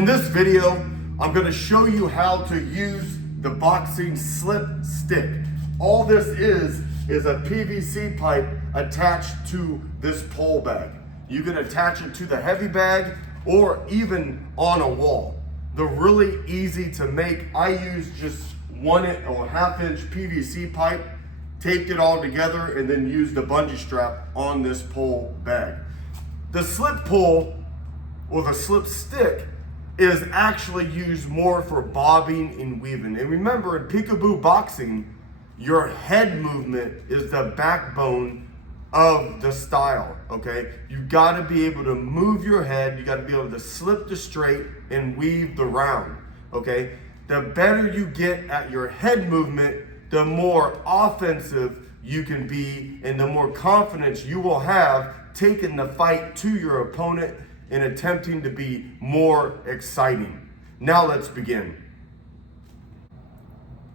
In this video, I'm going to show you how to use the boxing slip stick. All this is a PVC pipe attached to this pole bag. You can attach it to the heavy bag or even on a wall. They're really easy to make. I use just 1.5 inch PVC pipe, taped it all together, and then used the bungee strap on this pole bag. The slip pole or the slip stick is actually used more for bobbing and weaving. And remember, in Peekaboo boxing, your head movement is the backbone of the style, okay? You gotta be able to move your head, you gotta be able to slip the straight and weave the round, okay? The better you get at your head movement, the more offensive you can be and the more confidence you will have taking the fight to your opponent and attempting to be more exciting. Now let's begin.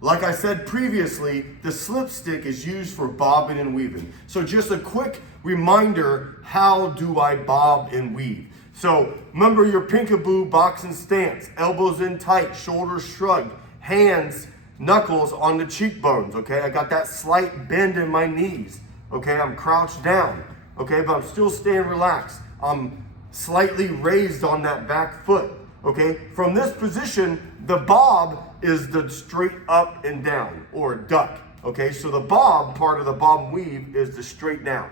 Like I said previously, the slip stick is used for bobbing and weaving. So just a quick reminder, how do I bob and weave? So remember your Peekaboo boxing stance, elbows in tight, shoulders shrugged, hands, knuckles on the cheekbones, okay? I got that slight bend in my knees, okay? I'm crouched down, okay? But I'm still staying relaxed. I'm slightly raised on that back foot, okay? From this position, the bob is the straight up and down, or duck, okay? So the bob part of the bob and weave is the straight down,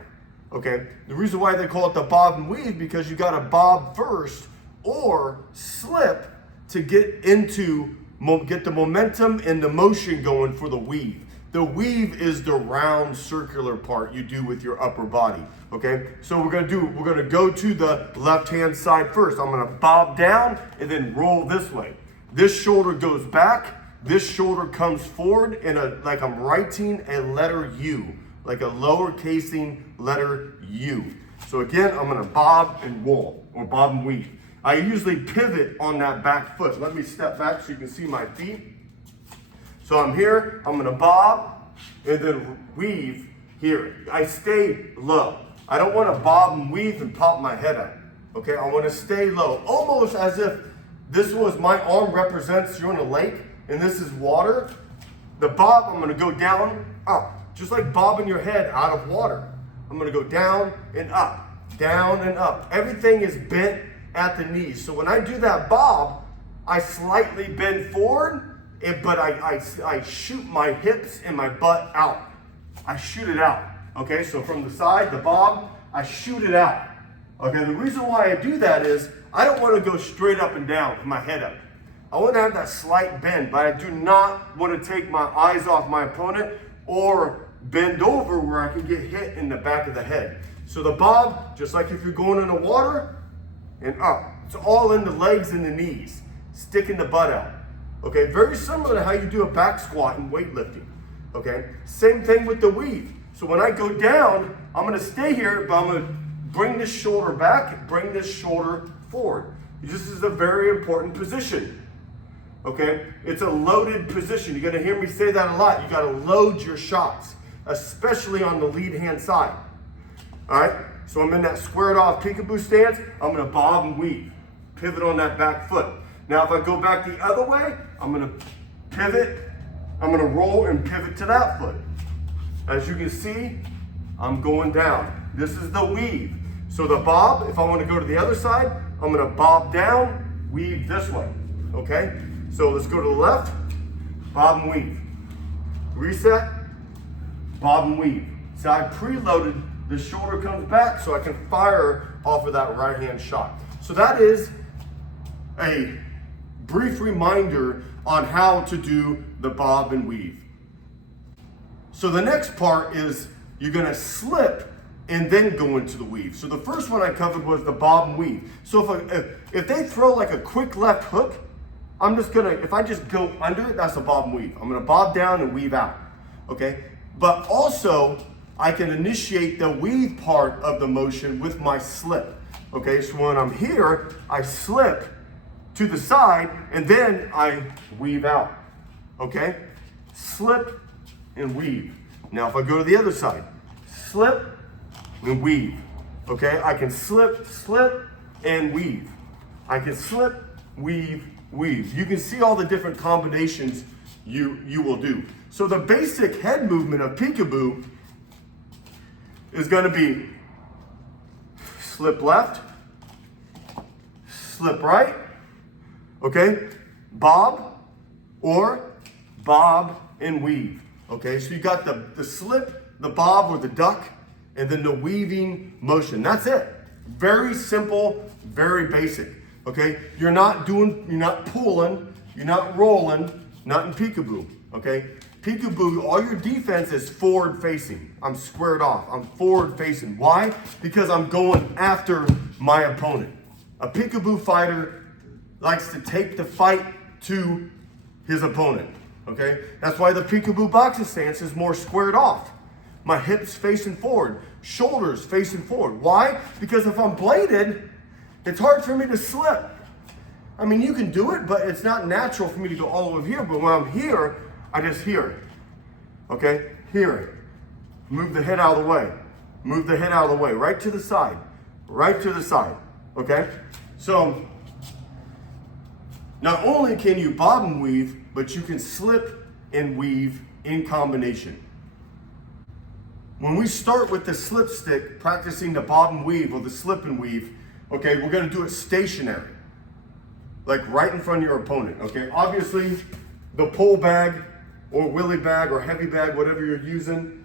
okay? The reason why they call it the bob and weave, because you gotta bob first or slip to get the momentum and the motion going for the weave. The weave is the round circular part you do with your upper body, okay? So we're gonna go to the left-hand side first. I'm gonna bob down and then roll this way. This shoulder goes back, this shoulder comes forward like I'm writing a letter U, like a lowercasing letter U. So again, I'm gonna bob and roll, or bob and weave. I usually pivot on that back foot. Let me step back so you can see my feet. So I'm here, I'm gonna bob and then weave here. I stay low. I don't wanna bob and weave and pop my head up, okay? I wanna stay low, almost as if this was my arm represents you're in a lake and this is water. The bob, I'm gonna go down, up, just like bobbing your head out of water. I'm gonna go down and up, down and up. Everything is bent at the knees. So when I do that bob, I slightly bend forward, but I shoot my hips and my butt out. I shoot it out, okay? So from the side, the bob, I shoot it out. Okay, the reason why I do that is I don't want to go straight up and down with my head up. I want to have that slight bend, but I do not want to take my eyes off my opponent or bend over where I can get hit in the back of the head. So the bob, just like if you're going in the water and up, it's all in the legs and the knees, sticking the butt out. Okay, very similar to how you do a back squat in weightlifting. Okay, same thing with the weave. So when I go down, I'm gonna stay here, but I'm gonna bring this shoulder back, bring this shoulder forward. This is a very important position. Okay, it's a loaded position. You're gonna hear me say that a lot. You gotta load your shots, especially on the lead hand side. All right, so I'm in that squared off Peekaboo stance. I'm gonna bob and weave, pivot on that back foot. Now if I go back the other way, I'm gonna pivot, I'm gonna roll and pivot to that foot. As you can see, I'm going down. This is the weave. So the bob, if I wanna go to the other side, I'm gonna bob down, weave this way, okay? So let's go to the left, bob and weave. Reset, bob and weave. So I preloaded, the shoulder comes back so I can fire off of that right hand shot. So that is a brief reminder on how to do the bob and weave. So the next part is you're gonna slip and then go into the weave. So the first one I covered was the bob and weave. So if they throw like a quick left hook, if I just go under it, that's a bob and weave. I'm gonna bob down and weave out, okay? But also, I can initiate the weave part of the motion with my slip, okay? So when I'm here, I slip to the side and then I weave out, okay? Slip and weave. Now if I go to the other side, slip and weave, okay? I can slip, and weave. I can slip weave, weave. You can see all the different combinations you will do. So the basic head movement of Peekaboo is going to be slip left, slip right, okay, bob, or bob and weave. Okay, so you got the slip, the bob or the duck, and then the weaving motion. That's it. Very simple, very basic. Okay, you're not pulling, you're not rolling, not in Peekaboo. Okay, Peekaboo, all your defense is forward facing. I'm squared off. I'm forward facing. Why? Because I'm going after my opponent. A Peekaboo fighter likes to take the fight to his opponent. Okay, that's why the Peekaboo boxing stance is more squared off. My hips facing forward, shoulders facing forward. Why? Because if I'm bladed, it's hard for me to slip. I mean, you can do it, but it's not natural for me to go all the way here. But when I'm here, I just here. Okay, here. Move the head out of the way. Move the head out of the way. Right to the side. Right to the side. Okay? So, not only can you bob and weave, but you can slip and weave in combination. When we start with the slip stick, practicing the bob and weave or the slip and weave, okay, we're going to do it stationary. Like right in front of your opponent, okay? Obviously, the pole bag or willy bag or heavy bag, whatever you're using,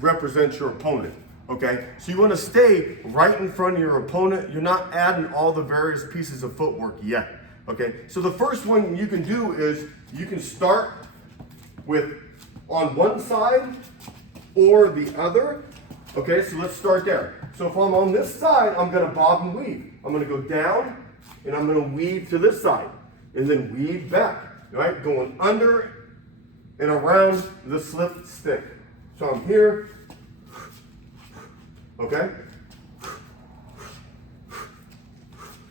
represents your opponent, okay? So you want to stay right in front of your opponent. You're not adding all the various pieces of footwork yet, okay? So the first one you can do is you can start with on one side or the other, okay? So let's start there. So if I'm on this side, I'm going to bob and weave. I'm going to go down, and I'm going to weave to this side, and then weave back, right? Going under and around the slip stick. So I'm here, okay?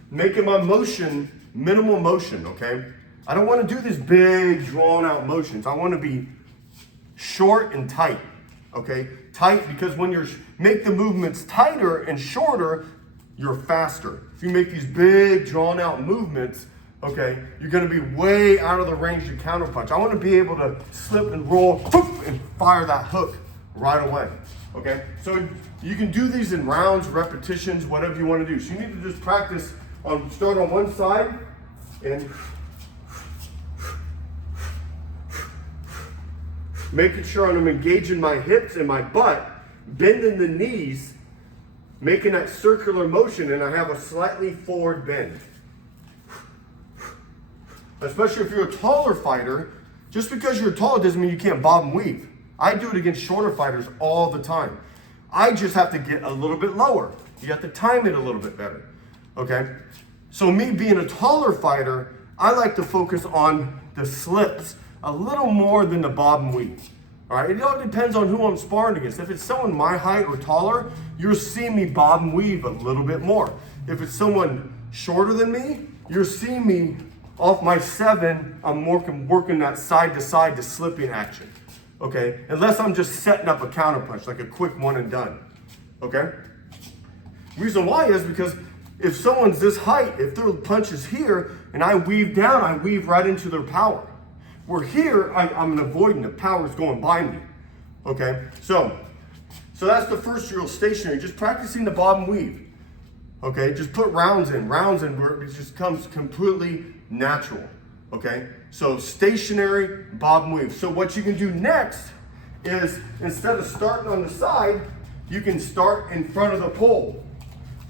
Making my motion, minimal motion, okay? I don't want to do these big, drawn out motions. I want to be short and tight, okay? Tight because when you make the movements tighter and shorter, you're faster. If you make these big, drawn out movements, okay, you're gonna be way out of the range of counterpunch. I wanna be able to slip and roll, poof, and fire that hook right away, okay? So you can do these in rounds, repetitions, whatever you wanna do. So you need to just practice start on one side and making sure I'm engaging my hips and my butt, bending the knees, making that circular motion, and I have a slightly forward bend. Especially if you're a taller fighter, just because you're tall doesn't mean you can't bob and weave. I do it against shorter fighters all the time. I just have to get a little bit lower. You have to time it a little bit better, okay? So me being a taller fighter, I like to focus on the slips a little more than the bob and weave. All right, it all depends on who I'm sparring against. If it's someone my height or taller, you'll see me bob and weave a little bit more. If it's someone shorter than me, you'll see me off my 7, I'm working that side to slipping action, okay? Unless I'm just setting up a counterpunch, like a quick one and done, okay? Reason why is because if someone's this height, if their punch is here and I weave down, I weave right into their power. Where here, I'm avoiding the power's going by me, okay? So that's the first real stationary, just practicing the bob and weave, okay? Just put rounds in where it just comes completely natural, okay? So stationary, bob and weave. So what you can do next is instead of starting on the side, you can start in front of the pole,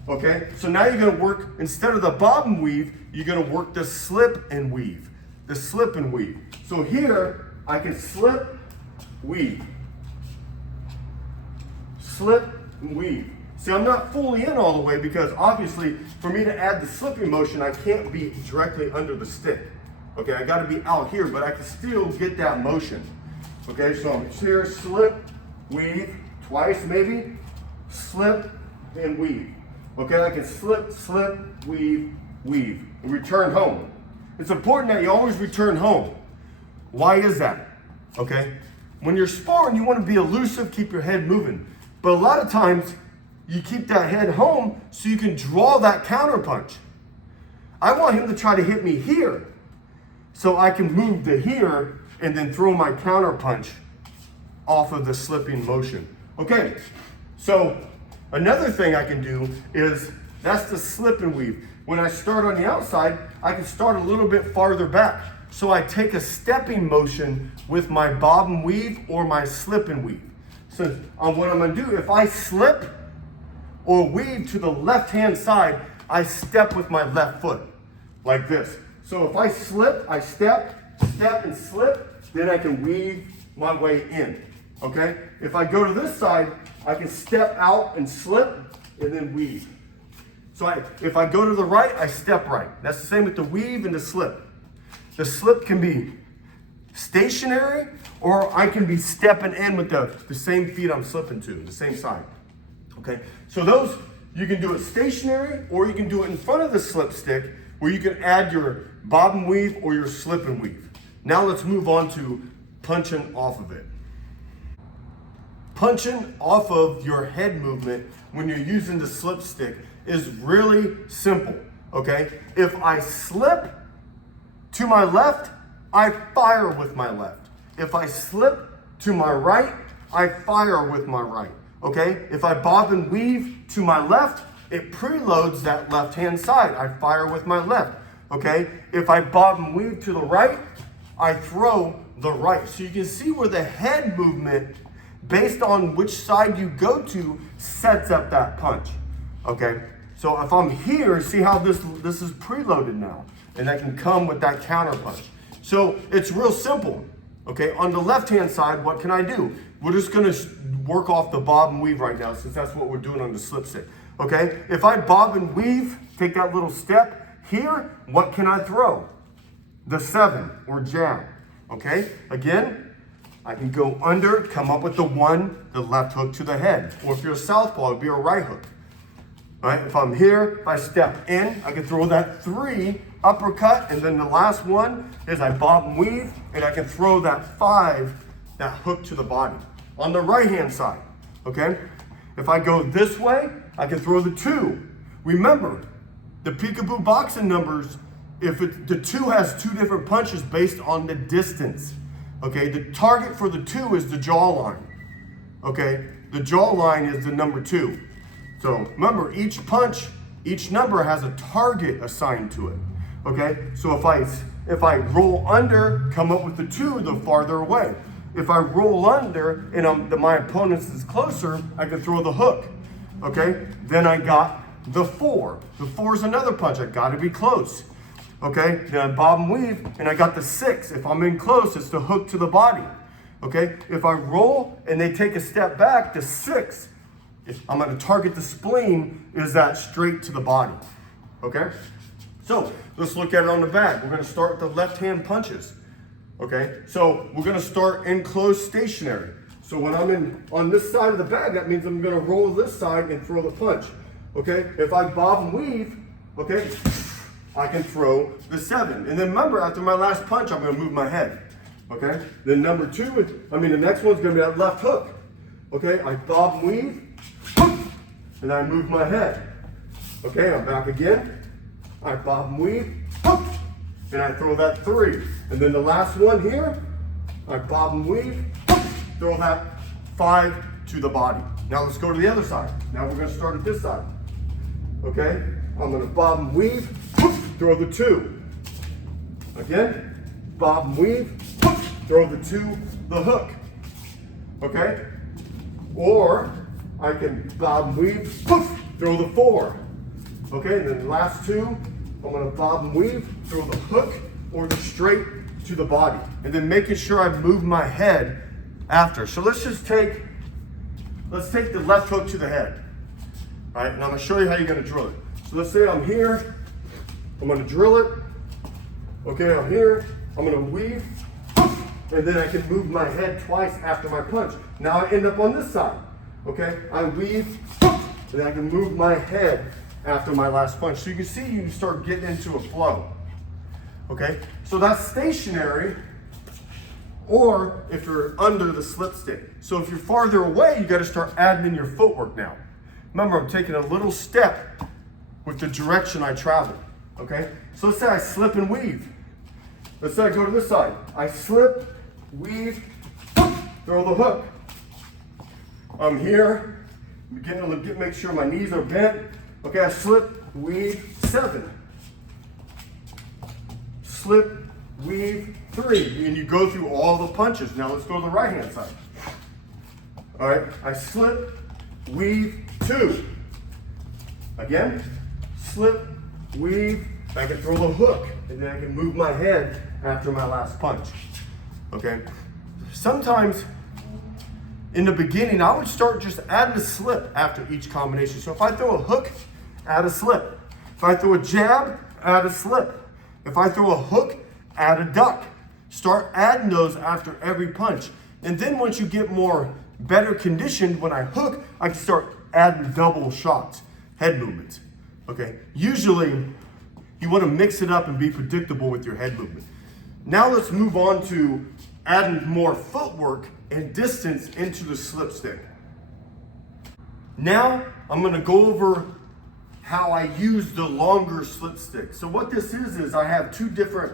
okay? So now you're gonna work, instead of the bob and weave, you're gonna work the slip and weave. The slip and weave. So here, I can slip, weave. Slip and weave. See, I'm not fully in all the way because obviously for me to add the slipping motion, I can't be directly under the stick. Okay, I gotta be out here, but I can still get that motion. Okay, so I'm here, slip, weave, twice maybe, slip and weave. Okay, I can slip, weave, weave, and return home. It's important that you always return home. Why is that? Okay? When you're sparring, you want to be elusive, keep your head moving. But a lot of times, you keep that head home so you can draw that counter punch. I want him to try to hit me here. So I can move to here and then throw my counter punch off of the slipping motion. Okay, so another thing I can do is, that's the slip and weave. When I start on the outside, I can start a little bit farther back. So I take a stepping motion with my bob and weave or my slip and weave. So what I'm gonna do, if I slip or weave to the left-hand side, I step with my left foot, like this. So if I slip, I step, step and slip, then I can weave my way in, okay? If I go to this side, I can step out and slip and then weave. So if I go to the right, I step right. That's the same with the weave and the slip. The slip can be stationary, or I can be stepping in with the same feet I'm slipping to, the same side. Okay, so those, you can do it stationary, or you can do it in front of the slip stick, where you can add your bob and weave or your slip and weave. Now let's move on to punching off of it. Punching off of your head movement when you're using the slip stick is really simple, okay? If I slip to my left, I fire with my left. If I slip to my right, I fire with my right, okay? If I bob and weave to my left, it preloads that left-hand side. I fire with my left, okay? If I bob and weave to the right, I throw the right. So you can see where the head movement, based on which side you go to, sets up that punch, okay? So if I'm here, see how this is preloaded now, and I can come with that counter punch. So it's real simple, okay? On the left-hand side, what can I do? We're just gonna work off the bob and weave right now, since that's what we're doing on the slip stick, okay? If I bob and weave, take that little step here, what can I throw? The 7 or jab, okay? Again, I can go under, come up with the 1, the left hook to the head. Or if you're a southpaw, it'd be a right hook. All right, if I'm here, if I step in, I can throw that 3 uppercut, and then the last one is I bob and weave, and I can throw that 5, that hook to the body. On the right-hand side, okay? If I go this way, I can throw the 2. Remember, the Peekaboo boxing numbers, the 2 has 2 different punches based on the distance. Okay, the target for the 2 is the jawline. Okay, the jawline is the number 2. So remember, each punch, each number has a target assigned to it. Okay, so if I roll under, come up with the 2, the farther away. If I roll under and my opponent is closer, I can throw the hook. Okay, then I got the 4. The 4 is another punch. I got to be close. Okay, then I bob and weave, and I got the 6. If I'm in close, it's the hook to the body. Okay, if I roll and they take a step back, the 6, if I'm going to target the spleen, is that straight to the body. Okay, so let's look at it on the bag. We're going to start with the left-hand punches. Okay, so we're going to start in close stationary. So when I'm on this side of the bag, that means I'm going to roll this side and throw the punch. Okay, if I bob and weave, okay, I can throw the 7. And then remember, after my last punch, I'm going to move my head. Okay? Then number 2, the next one's going to be that left hook. Okay? I bob and weave, and I move my head. Okay? I'm back again. I bob and weave, and I throw that 3. And then the last one here, I bob and weave, throw that 5 to the body. Now let's go to the other side. Now we're going to start at this side. Okay? I'm going to bob and weave, throw the 2. Again, bob and weave, throw the 2, the hook. Okay? Or I can bob and weave, throw the 4. Okay, and then the last 2, I'm going to bob and weave, throw the hook, or straight to the body. And then making sure I move my head after. So let's take the left hook to the head. All right, and I'm going to show you how you're going to drill it. So let's say I'm here, I'm going to drill it. Okay, I'm here, I'm going to weave, and then I can move my head twice after my punch. Now I end up on this side. Okay, I weave, and then I can move my head after my last punch. So you can see you start getting into a flow. Okay, so that's stationary, or if you're under the slip stick. So if you're farther away, you got to start adding in your footwork now. Remember, I'm taking a little step with the direction I travel. Okay? So let's say I slip and weave. Let's say I go to this side. I slip, weave, throw the hook. I'm here, make sure my knees are bent. Okay, I slip, weave, 7. Slip, weave, 3. And you go through all the punches. Now let's go to the right hand side. All right, I slip, weave, 2. Again, slip, weave, I can throw the hook, and then I can move my head after my last punch. Okay? Sometimes in the beginning, I would start just adding a slip after each combination. So if I throw a hook, add a slip. If I throw a jab, add a slip. If I throw a hook, add a duck. Start adding those after every punch. And then once you get better conditioned, when I hook, I can start adding double shots, head movements. Okay? Usually, you want to mix it up and be predictable with your head movement. Now let's move on to adding more footwork and distance into the slip stick. Now I'm going to go over how I use the longer slip stick. So what this is I have 2 different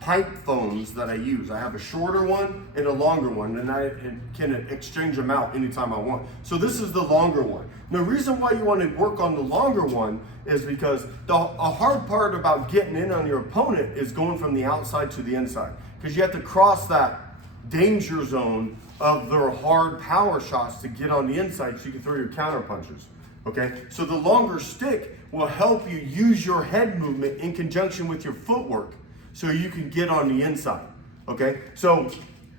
pipe foams that I use. I have a shorter one and a longer one, and I can exchange them out anytime I want. So this is the longer one. The reason why you want to work on the longer one is because a hard part about getting in on your opponent is going from the outside to the inside, because you have to cross that danger zone of their hard power shots to get on the inside so you can throw your counter punches. Okay, so the longer stick will help you use your head movement in conjunction with your footwork so you can get on the inside. Okay, so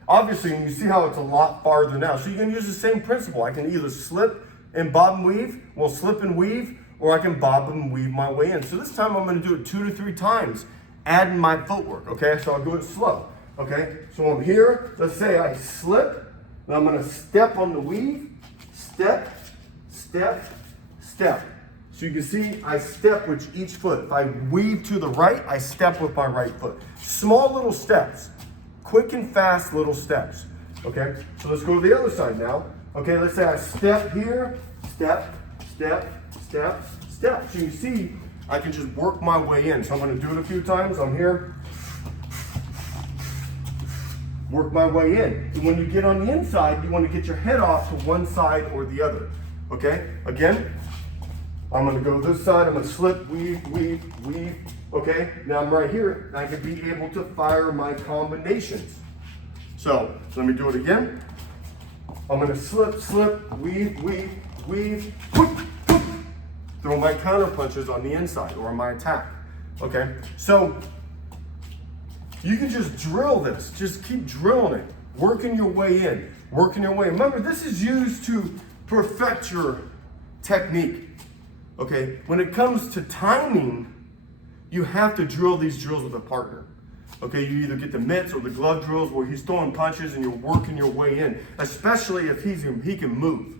obviously you see how it's a lot farther now. So you can use the same principle. I can either slip and bob and weave, slip and weave, or I can bob and weave my way in. So this time I'm going to do it 2 to 3 times, adding my footwork. Okay, so I'll do it slow. Okay, so I'm here. Let's say I slip, and I'm going to step on the weave, step, step, step. So you can see I step with each foot. If I weave to the right, I step with my right foot. Small little steps, quick and fast little steps. Okay, so let's go to the other side now. Okay, let's say I step here, step, step, step, step. So you see, I can just work my way in. So I'm going to do it a few times. I'm here, work my way in. And when you get on the inside, you want to get your head off to one side or the other. Okay, again, I'm going to go this side. I'm going to slip, weave, weave, weave. Okay, now I'm right here. I can be able to fire my combinations. So let me do it again. I'm going to slip, slip, weave, weave, weave, whoop, whoop. Throw my counter punches on the inside or my attack. Okay, so you can just drill this. Just keep drilling it, working your way in, working your way. Remember, this is used to perfect your technique. Okay, when it comes to timing, you have to drill these drills with a partner. Okay, you either get the mitts or the glove drills where he's throwing punches and you're working your way in, especially if he can move.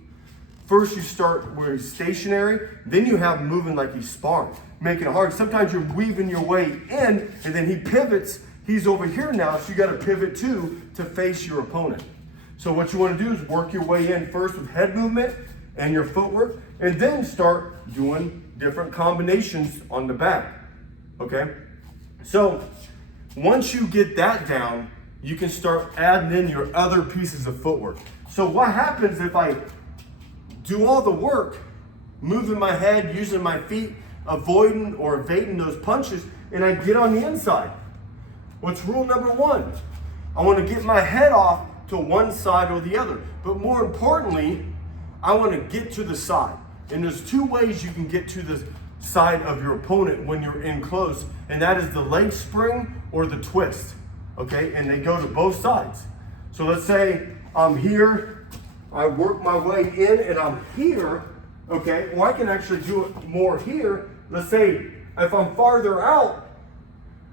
First you start where he's stationary, then you have him moving like he's sparring, making it hard. Sometimes you're weaving your way in and then he pivots, he's over here now, so you gotta pivot too to face your opponent. So what you wanna do is work your way in first with head movement and your footwork, and then start doing different combinations on the back, okay? So once you get that down, you can start adding in your other pieces of footwork. So what happens if I do all the work, moving my head, using my feet, avoiding or evading those punches, and I get on the inside? What's rule number 1? I want to get my head off to one side or the other. But more importantly, I want to get to the side. And there's 2 ways you can get to the side of your opponent when you're in close, and that is the leg spring or the twist. Okay, and they go to both sides. So let's say I'm here, I work my way in and I'm here, okay, or I can actually do it more here. Let's say if I'm farther out,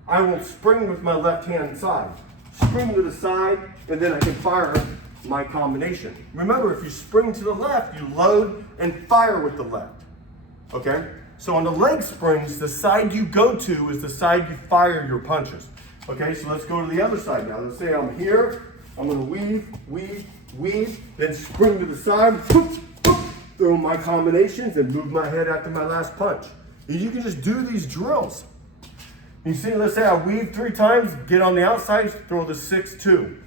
I will spring with my left hand side. Spring to the side, and then I can fire my combination. Remember, if you spring to the left, you load and fire with the left, okay? So on the leg springs, the side you go to is the side you fire your punches. Okay, so let's go to the other side now. Let's say I'm here, I'm gonna weave, weave, weave, then spring to the side, whoop, whoop, throw my combinations and move my head after my last punch. And you can just do these drills. You see, let's say I weave 3 times, get on the outside, throw the 6-2.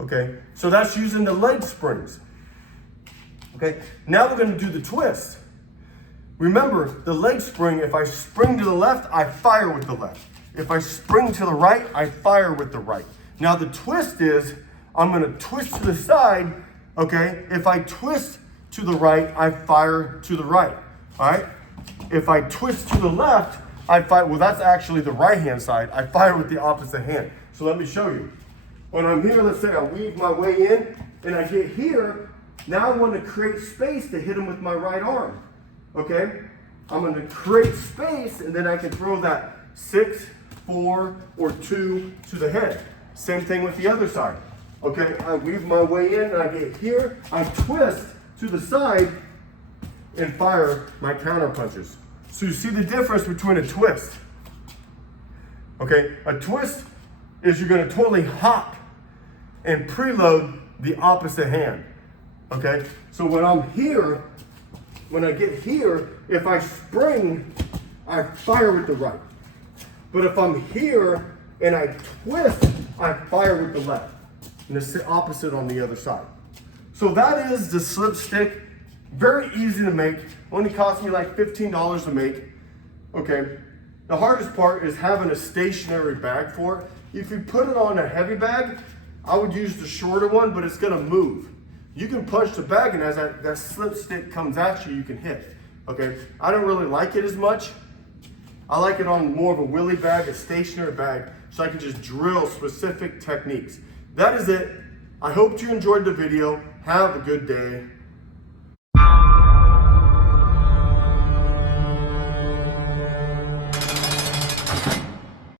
Okay, so that's using the leg springs. Okay, now we're gonna do the twist. Remember, the leg spring, if I spring to the left, I fire with the left. If I spring to the right, I fire with the right. Now the twist is, I'm gonna twist to the side, okay? If I twist to the right, I fire to the right, all right? If I twist to the left, I fire, well, that's actually the right-hand side. I fire with the opposite hand. So let me show you. When I'm here, let's say I weave my way in, and I get here, now I want to create space to hit him with my right arm, okay? I'm going to create space, and then I can throw that 6, 4, or 2 to the head. Same thing with the other side, okay? I weave my way in, and I get here, I twist to the side, and fire my counter punches. So you see the difference between a twist. Okay, a twist is you're gonna totally hop and preload the opposite hand. Okay, so when I'm here, when I get here, if I spring, I fire with the right. But if I'm here and I twist, I fire with the left. And it's the opposite on the other side. So that is the slip stick. Very easy to make. Only cost me like $15 to make. Okay. The hardest part is having a stationary bag for it. If you put it on a heavy bag, I would use the shorter one, but it's gonna move. You can punch the bag, and as that slip stick comes at you, you can hit. Okay. I don't really like it as much. I like it on more of a wheelie bag, a stationary bag, so I can just drill specific techniques. That is it. I hope you enjoyed the video. Have a good day.